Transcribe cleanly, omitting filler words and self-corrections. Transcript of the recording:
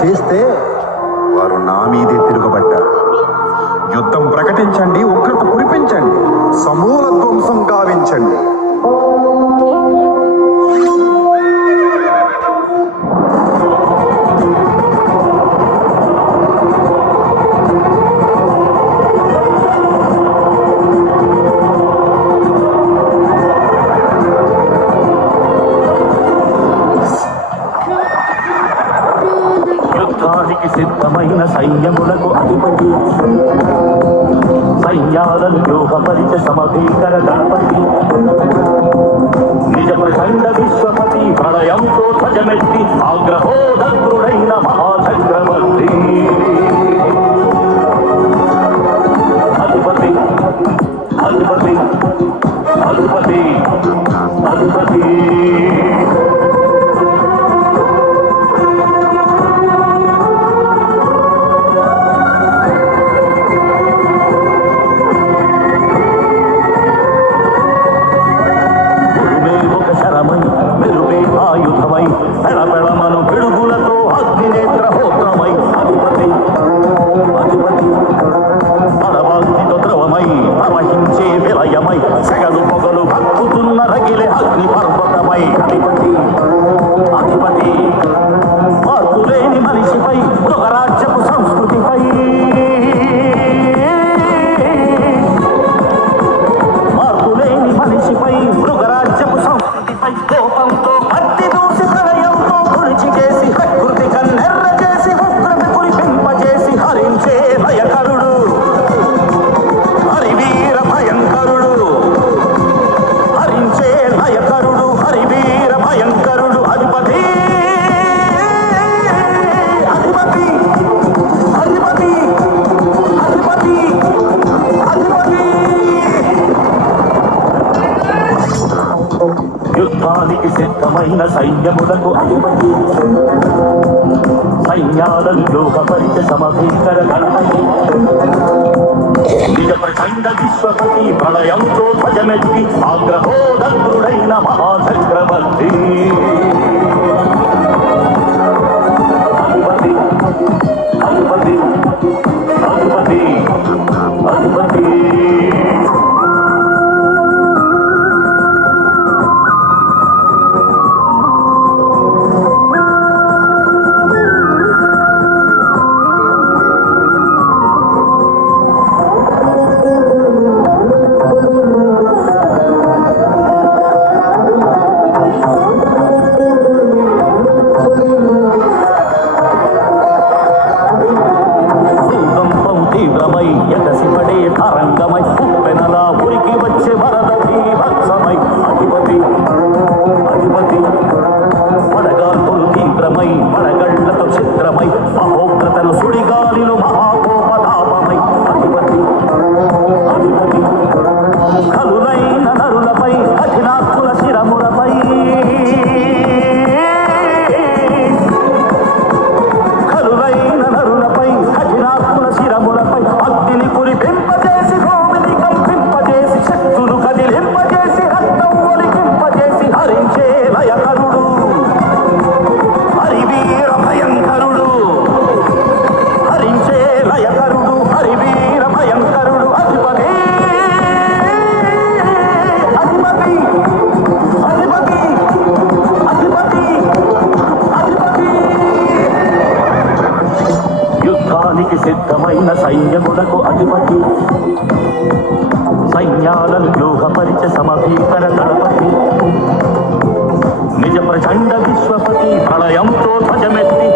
చేస్తే వారు నా మీదే తిరుగుబడ్డారు. యుద్ధం ప్రకటించండి, ఉగ్రత కురిపించండి, సమూల ధ్వంసం గావించండి. సిద్ధమైన సైన్యములకు అధిపతి, సైన్యాలను వ్యూహపరిచ సమభీకర గణపతి, నిజ ప్రచండ విశ్వపతి, ప్రళయంతో ధ్వజమెత్తి ఆగ్రహోదగ్రుడైన మహాచక్రవర్తి. అధిపతి అధిపతి అధిపతి అధిపతి. పెళపెళమను పిడుగులతో అగ్నినేత్రహోత్రమై అధిపతి అధిపతి, పరభక్తితో ద్రవమై ప్రవహించే విలయమై సెగలు పొగలు భక్తుతున్న రగిలే అగ్ని పర్వతమై అధిపతి అధిపతి, మార్పులేని మనిషిపై మృగరాజ్యపు సంస్కృతిపై, మార్పులేని మనిషిపై మృగరాజ్యపు సంస్కృతిపై కోపంతో యుద్ధానికి సిద్ధమైన సైన్యములకు అధిపతి, సైన్యాలను వ్యూహపరిచ సమభీకర గణపతి, నిజ ప్రచండ విశ్వపతి, ప్రళయంతో ధ్వజమెత్తి ఆగ్రహోదగ్రుడైన మహాచక్రవర్తి. అధిపతి అధిపతి అధిపతి అధిపతి. ఎగసిపడే తరంగమై ఉప్పెనలా ఉరికి వచ్చే వరద భీభత్సమై అధిపతి అధిపతి, పడగాల్పులు తీవ్రమై పడగళ్లతో చిత్రమై మహోగ్రతను సుడిగాలిలో మహాకోపతాపమై అధిపతి అధిపతి, కలులైన నరులపై కఠినాత్ముల శిరములపై, కలులైన నరులపై కఠినాత్ముల శిరములపై అగ్నిని కురిపింపజేసి భూమిని కంపింపజేసి శక్తులు కదిలి సైన్యమునకు అధిపతి సైన్యాలను వ్యూహపరిచ సమభీకర దళపతి నిజ ప్రచండ విశ్వపతి ప్రళయంతో ధ్వజమెత్తి